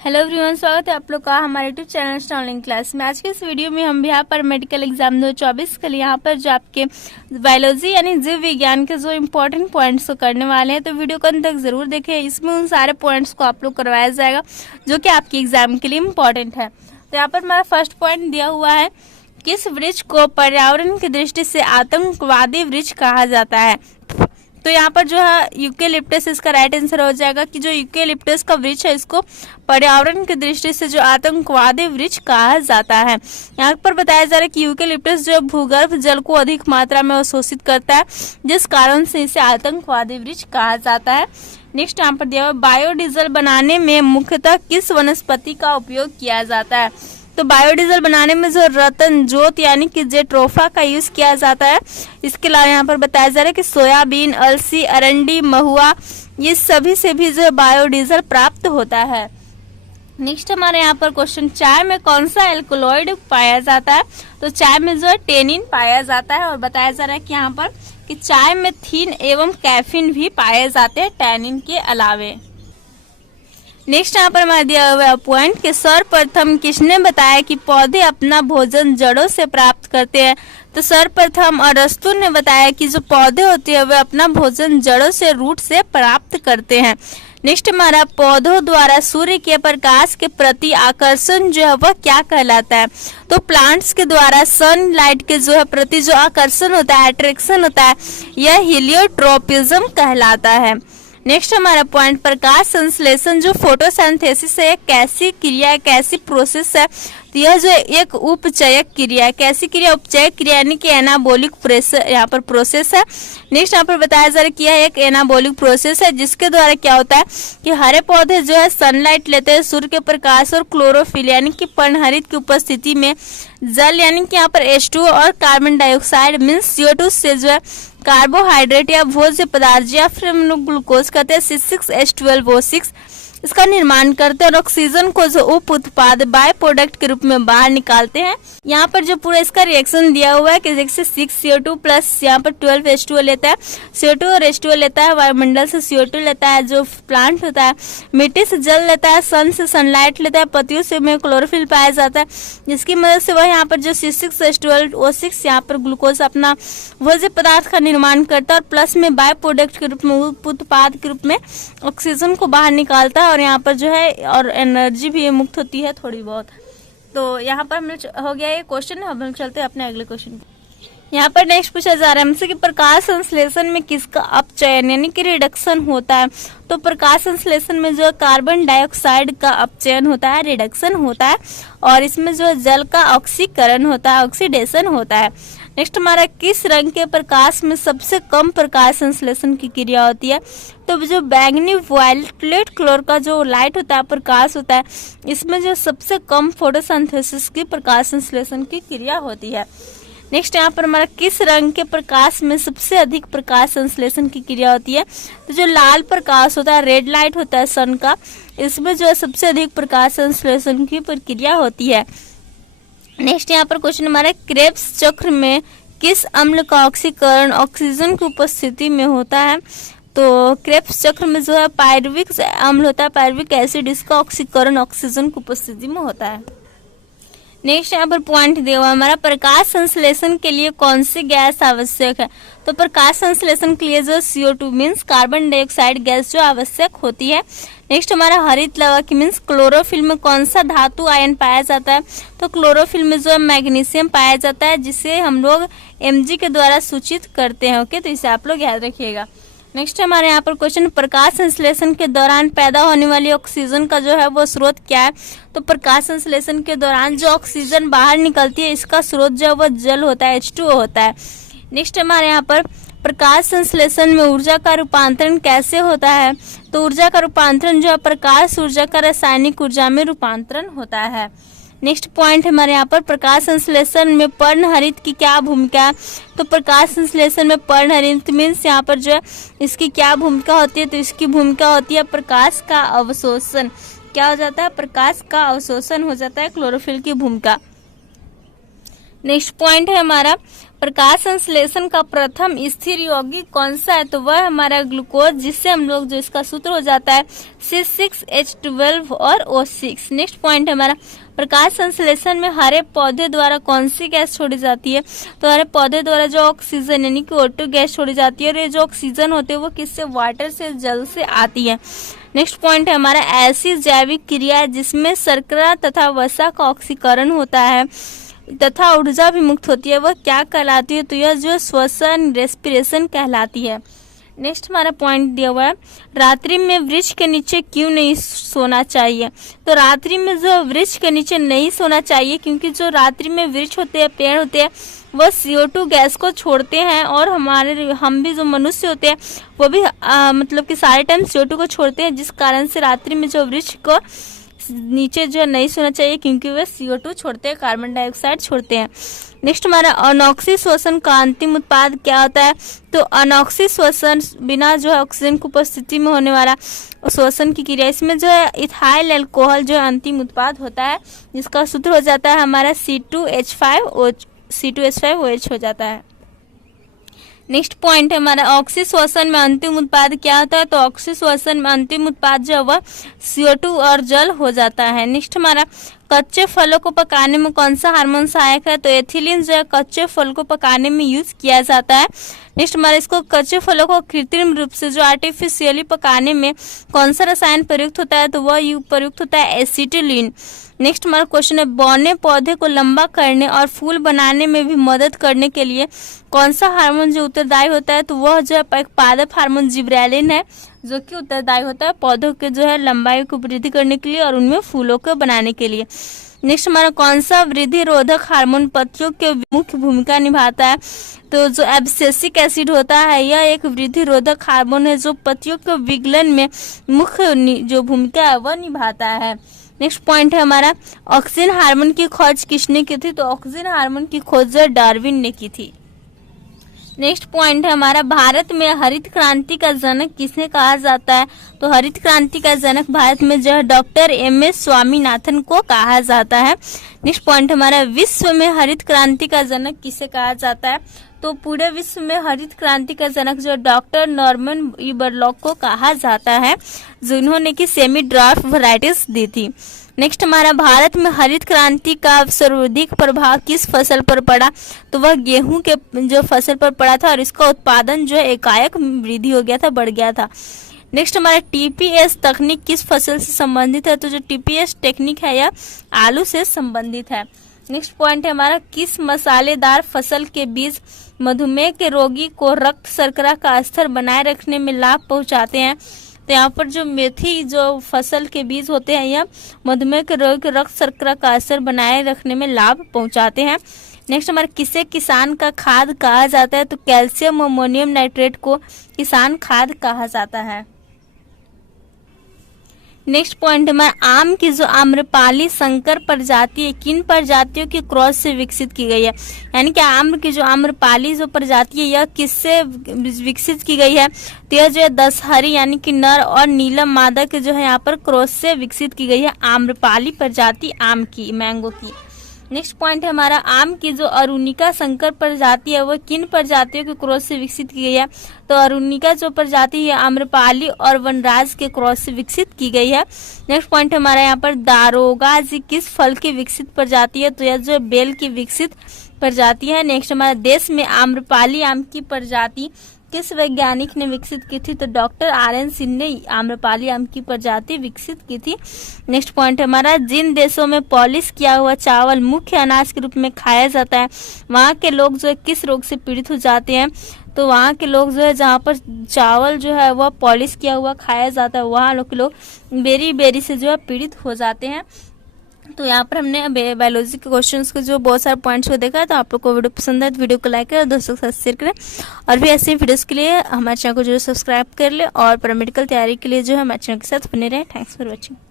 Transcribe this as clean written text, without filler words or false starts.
Hello everyone, स्वागत है आप लोग का हमारे यूट्यूब चैनल ऑनलाइन क्लास में। आज के इस वीडियो में हम यहाँ पर मेडिकल एग्जाम 2024 के लिए यहाँ पर जो आपके बायोलॉजी यानी जीव विज्ञान के जो इम्पोर्टेंट पॉइंट्स को करने वाले हैं, तो वीडियो को अंत तक जरूर देखें। इसमें उन सारे पॉइंट्स को आप लोग करवाया जाएगा जो कि आपके एग्जाम के लिए इम्पोर्टेंट है। तो यहाँ पर हमारा फर्स्ट पॉइंट दिया हुआ है, किस वृक्ष को पर्यावरण की दृष्टि से आतंकवादी वृक्ष कहा जाता है। तो यहाँ पर जो है यूकेलिप्टस इसका राइट आंसर हो जाएगा कि जो यूकेलिप्टस का वृक्ष है इसको पर्यावरण की दृष्टि से जो आतंकवादी वृक्ष कहा जाता है। यहाँ पर बताया जा रहा है कि यूकेलिप्टस जो भूगर्भ जल को अधिक मात्रा में अवशोषित करता है, जिस कारण से इसे आतंकवादी वृक्ष कहा जाता है। नेक्स्ट यहाँ पर दिया हुआ, बायोडीजल बनाने में मुख्यतः किस वनस्पति का उपयोग किया जाता है। तो बायोडीजल बनाने में जो रतन जोत यानी कि जेट्रोफा का यूज किया जाता है। इसके अलावा यहाँ पर बताया जा रहा है कि सोयाबीन, अलसी, अरंडी, महुआ, ये सभी से भी जो बायोडीजल प्राप्त होता है। नेक्स्ट हमारे यहाँ पर क्वेश्चन, चाय में कौन सा एल्कोलॉइड पाया जाता है। तो चाय में जो है टेनिन पाया जाता है, और बताया जा रहा है कि यहाँ पर कि चाय में थीन एवं कैफीन भी पाए जाते हैं टैनिन के अलावे। नेक्स्ट यहाँ पर हमारा दिया हुआ पॉइंट कि सर्वप्रथम किसने बताया कि पौधे अपना भोजन जड़ों से प्राप्त करते हैं। तो सर्वप्रथम अरस्तु ने बताया कि जो पौधे होते हैं वे अपना भोजन जड़ों से, रूट से प्राप्त करते हैं। नेक्स्ट हमारा, पौधों द्वारा सूर्य के प्रकाश के प्रति आकर्षण जो है वह क्या कहलाता है। तो प्लांट्स के द्वारा सनलाइट के जो है प्रति जो आकर्षण होता है, अट्रैक्शन होता है, यह हेलियोट्रोपिज्म कहलाता है। नेक्स्ट हमारा पॉइंट, प्रकाश संश्लेषण जो फोटोसिंथेसिस है, कैसी क्रिया है, कैसी प्रोसेस है। तो यह जो एक उपचयक क्रिया है। कैसी क्रिया? उपचयक क्रिया यानी कि एनाबॉलिक प्रेशर यहाँ पर प्रोसेस है। नेक्स्ट यहाँ पर बताया जा रहा है कि यह एक एनाबॉलिक प्रोसेस है, जिसके द्वारा क्या होता है कि हरे पौधे जो है सनलाइट लेते हैं, सूर्य के प्रकाश और क्लोरोफिल यानी कि पर्णहरित की उपस्थिति में जल यानी कि यहाँ पर H2O और कार्बन डाइऑक्साइड मीन्स CO2 से जो है कार्बोहाइड्रेट या भोज्य पदार्थ या फिर हम लोग ग्लूकोज कहते हैं C6H12O6 इसका निर्माण करते हैं, और ऑक्सीजन को जो उप उत्पाद बाय प्रोडक्ट के रूप में बाहर निकालते हैं। यहाँ पर जो पूरा इसका रिएक्शन दिया हुआ है कि जैसे 6CO2 प्लस यहाँ पर 12H2O लेता है, CO2 और H2O लेता है, वायुमंडल से CO2 लेता है, जो प्लांट होता है मिट्टी से जल लेता है, सन से सनलाइट लेता है, पत्तियों से में क्लोरोफिल पाया जाता है, जिसकी मदद से वह यहाँ पर जो C6H12O6 यहाँ पर ग्लूकोज अपना भोज्य पदार्थ का निर्माण करता है, और प्लस में बाय प्रोडक्ट के रूप में, उत्पाद के रूप में ऑक्सीजन को बाहर निकालता है, और यहाँ पर जो है और एनर्जी भी मुक्त होती है थोड़ी बहुत। तो यहाँ पर हम हो गया ये क्वेश्चन। हम लोग चलते हैं अपने अगले क्वेश्चन पे। यहाँ पर नेक्स्ट पूछा जा रहा है हमसे कि प्रकाश संश्लेषण में किसका अपचयन यानी कि रिडक्शन होता है। तो प्रकाश संश्लेषण में जो कार्बन डाइऑक्साइड का अपचयन होता है, रिडक्शन होता है, और इसमें जो जल का ऑक्सीकरण होता है, ऑक्सीडेशन होता है। नेक्स्ट हमारा, किस रंग के प्रकाश में सबसे कम प्रकाश संश्लेषण की क्रिया होती है। तो जो बैंगनी वायलेट कलर का जो लाइट होता है, प्रकाश होता है, इसमें जो सबसे कम फोटोसिंथेसिस की प्रकाश संश्लेषण की क्रिया होती है। नेक्स्ट यहाँ पर हमारा, किस रंग के प्रकाश में सबसे अधिक प्रकाश संश्लेषण की क्रिया होती है। तो जो लाल प्रकाश होता है, रेड लाइट होता है सन का, इसमें जो है सबसे अधिक प्रकाश संश्लेषण की प्रक्रिया होती है। नेक्स्ट यहाँ पर क्वेश्चन हमारा, क्रेब्स चक्र में किस अम्ल का ऑक्सीकरण ऑक्सीजन की उपस्थिति में होता है। तो क्रेब्स चक्र में जो है पायरुविक अम्ल होता है, पायरुविक एसिड, इसका ऑक्सीकरण ऑक्सीजन की उपस्थिति में होता है। नेक्स्ट यहाँ पर पॉइंट दिया हुआ हमारा, प्रकाश संश्लेषण के लिए कौन सी गैस आवश्यक है। तो प्रकाश संश्लेषण के लिए जो CO2 means carbon dioxide gas जो आवश्यक होती है। नेक्स्ट हमारा, हरित लवा की मीन्स क्लोरोफिल में कौन सा धातु आयन पाया जाता है। तो क्लोरोफिल में जो है मैग्नीशियम पाया जाता है, जिसे हम लोग Mg के द्वारा सूचित करते हैं। ओके, तो इसे आप लोग याद रखिएगा। नेक्स्ट हमारे यहाँ पर क्वेश्चन, प्रकाश संश्लेषण के दौरान पैदा होने वाली ऑक्सीजन का जो है वो स्रोत क्या है। तो प्रकाश संश्लेषण के दौरान जो ऑक्सीजन बाहर निकलती है, इसका स्रोत जो है वो जल होता है, H2O होता है। नेक्स्ट हमारे यहाँ पर, प्रकाश संश्लेषण में ऊर्जा का रूपांतरण कैसे होता है। तो ऊर्जा का रूपांतरण जो है प्रकाश ऊर्जा का रासायनिक ऊर्जा में रूपांतरण होता है। नेक्स्ट पॉइंट हमारे यहाँ पर, प्रकाश संश्लेषण में पर्णहरित की क्या भूमिका है। तो प्रकाश संश्लेषण में पर्णहरित मीन्स यहाँ पर जो है इसकी क्या भूमिका होती है। तो इसकी भूमिका होती है प्रकाश का अवशोषण। क्या हो जाता है? प्रकाश का अवशोषण हो जाता है, क्लोरोफिल की भूमिका। नेक्स्ट पॉइंट है हमारा प्रकाश संश्लेषण का प्रथम स्थिर यौगिक कौन सा है, तो वह हमारा ग्लूकोज, जिससे हम लोग जो इसका सूत्र हो जाता है C6H12 और O6। नेक्स्ट पॉइंट है हमारा प्रकाश संश्लेषण में हरे पौधे द्वारा कौन सी गैस छोड़ी जाती है, तो हरे पौधे द्वारा जो ऑक्सीजन यानी कि O2 गैस छोड़ी जाती है, और ये जो ऑक्सीजन होते हैं वो किससे, वाटर से, जल से आती है। नेक्स्ट पॉइंट है हमारा ऐसी जैविक क्रिया जिसमें शर्करा तथा वसा का ऑक्सीकरण होता है तथा ऊर्जा भी मुक्त होती है, वह क्या कहलाती है, तो यह जो श्वसन रेस्पिरेशन कहलाती है। नेक्स्ट हमारा पॉइंट दिया हुआ है रात्रि में वृक्ष के नीचे क्यों नहीं सोना चाहिए, तो रात्रि में जो वृक्ष के नीचे नहीं सोना चाहिए क्योंकि जो रात्रि में वृक्ष होते हैं, पेड़ होते हैं, वह CO2 गैस को छोड़ते हैं, और हम भी जो मनुष्य होते हैं वो भी मतलब कि सारे टाइम CO2 को छोड़ते हैं, जिस कारण से रात्रि में जो वृक्ष को नीचे जो नहीं सोना चाहिए क्योंकि वे CO2 छोड़ते हैं, कार्बन डाइऑक्साइड छोड़ते हैं। नेक्स्ट हमारा अनॉक्सी श्वसन का अंतिम उत्पाद क्या होता है, तो अनॉक्सी श्वसन बिना जो है ऑक्सीजन की उपस्थिति में होने वाला श्वसन की क्रिया, इसमें जो है इथाइल अल्कोहल जो है अंतिम उत्पाद होता है, जिसका सूत्र हो जाता है हमारा C2H5OH हो जाता है। नेक्स्ट पॉइंट है हमारा ऑक्सी श्वसन में अंतिम उत्पाद क्या होता है, तो ऑक्सी श्वसन में अंतिम उत्पाद जो है वह CO2 और जल हो जाता है। नेक्स्ट हमारा कच्चे फलों को पकाने में कौन सा हार्मोन सहायक है, तो एथिलीन जो है कच्चे फल को पकाने में यूज किया जाता है। नेक्स्ट हमारा इसको कच्चे फलों को कृत्रिम रूप से जो आर्टिफिशियली पकाने में कौन सा रसायन प्रयुक्त होता है, तो वह प्रयुक्त होता है एसिटिलीन। नेक्स्ट हमारा क्वेश्चन है बौने पौधे को लंबा करने और फूल बनाने में भी मदद करने के लिए कौन सा हार्मोन जो उत्तरदायी होता है, तो वह जो है एक पादप हार्मोन जिब्रेलिन है, जो कि उत्तरदायी होता है पौधों के जो है लंबाई को वृद्धि करने के लिए और उनमें फूलों को बनाने के लिए। नेक्स्ट हमारा कौन सा वृद्धि रोधक हार्मोन पत्तियों के मुख्य भूमिका निभाता है, तो जो एब्सिसिक एसिड होता है यह एक वृद्धि रोधक हार्मोन है जो पत्तियों के विगलन में मुख्य जो भूमिका है वह निभाता है। नेक्स्ट पॉइंट है हमारा ऑक्सीजन हार्मोन की खोज किसने की थी, तो ऑक्सीजन हार्मोन की खोज डार्विन ने की थी। नेक्स्ट पॉइंट है हमारा भारत में हरित क्रांति का जनक किसने कहा जाता है, तो हरित क्रांति का जनक भारत में जो है डॉक्टर MS स्वामीनाथन को कहा जाता है। नेक्स्ट पॉइंट हमारा विश्व में हरित क्रांति का जनक किसे कहा जाता है, तो पूरे विश्व में हरित क्रांति का जनक जो डॉक्टर नॉर्मन बोरलॉग को कहा जाता है, जिन्होंने की सेमी ड्राफ्ट वैरायटीज दी थी। नेक्स्ट हमारा भारत में हरित क्रांति का सर्वाधिक प्रभाव किस फसल पर पड़ा, तो वह गेहूं के जो फसल पर पड़ा था और इसका उत्पादन जो है एकाएक वृद्धि हो गया था, बढ़ गया था। नेक्स्ट हमारा TPS तकनीक किस फसल से संबंधित है, तो जो TPS टेक्निक है यह आलू से संबंधित है। नेक्स्ट पॉइंट है हमारा किस मसालेदार फसल के बीज मधुमेह के रोगी को रक्त शर्करा का स्तर बनाए रखने में लाभ पहुंचाते हैं, तो यहाँ पर जो मेथी जो फसल के बीज होते हैं यह मधुमेह के रोगी के रक्त शर्करा का स्तर बनाए रखने में लाभ पहुंचाते हैं। नेक्स्ट हमारा किसे किसान का खाद कहा जाता है, तो कैल्शियम अमोनियम नाइट्रेट को किसान खाद कहा जाता है। नेक्स्ट पॉइंट हमारा आम की जो आम्रपाली संकर प्रजाति है किन प्रजातियों की क्रॉस से विकसित की गई है, यानी कि आम की जो आम्रपाली जो प्रजाति है यह किससे विकसित की गई है, तो यह जो है दशहरी यानी कि नर और नीलम मादा के जो है यहाँ पर क्रॉस से विकसित की गई है आम्रपाली प्रजाति आम की, मैंगो की। नेक्स्ट पॉइंट है हमारा आम की जो अरुणिका संकर प्रजाति है वह किन प्रजातियों के क्रॉस से विकसित की गई है, तो अरुणिका जो प्रजाति है आम्रपाली और वनराज के क्रॉस से विकसित की गई है। नेक्स्ट पॉइंट हमारा यहाँ पर दारोगा जी किस फल की विकसित प्रजाति है, तो यह जो बेल की विकसित प्रजाति है। नेक्स्ट हमारा देश में आम्रपाली आम की प्रजाति किस वैज्ञानिक ने विकसित की थी, तो डॉक्टर RN सिंह ने आम्रपाली आम की प्रजाति विकसित की थी। नेक्स्ट पॉइंट हमारा जिन देशों में पॉलिश किया हुआ चावल मुख्य अनाज के रूप में खाया जाता है वहाँ के लोग जो है किस रोग से पीड़ित हो जाते हैं, तो वहाँ के लोग जो है जहाँ पर चावल जो है वह पॉलिश किया हुआ खाया जाता है वहाँ लोग बेरी से जो है पीड़ित हो जाते हैं। तो यहाँ पर हमने बायोलॉजी के क्वेश्चंस के जो बहुत सारे पॉइंट्स को देखा है, तो आप लोग को वीडियो पसंद है तो वीडियो को लाइक करें, दोस्तों के साथ शेयर करें और भी ऐसे वीडियोस के लिए हमारे चैनल को जरूर सब्सक्राइब कर ले और पैरामेडिकल तैयारी के लिए जो है हमारे चैनल के साथ बने रहें। Thanks for watching.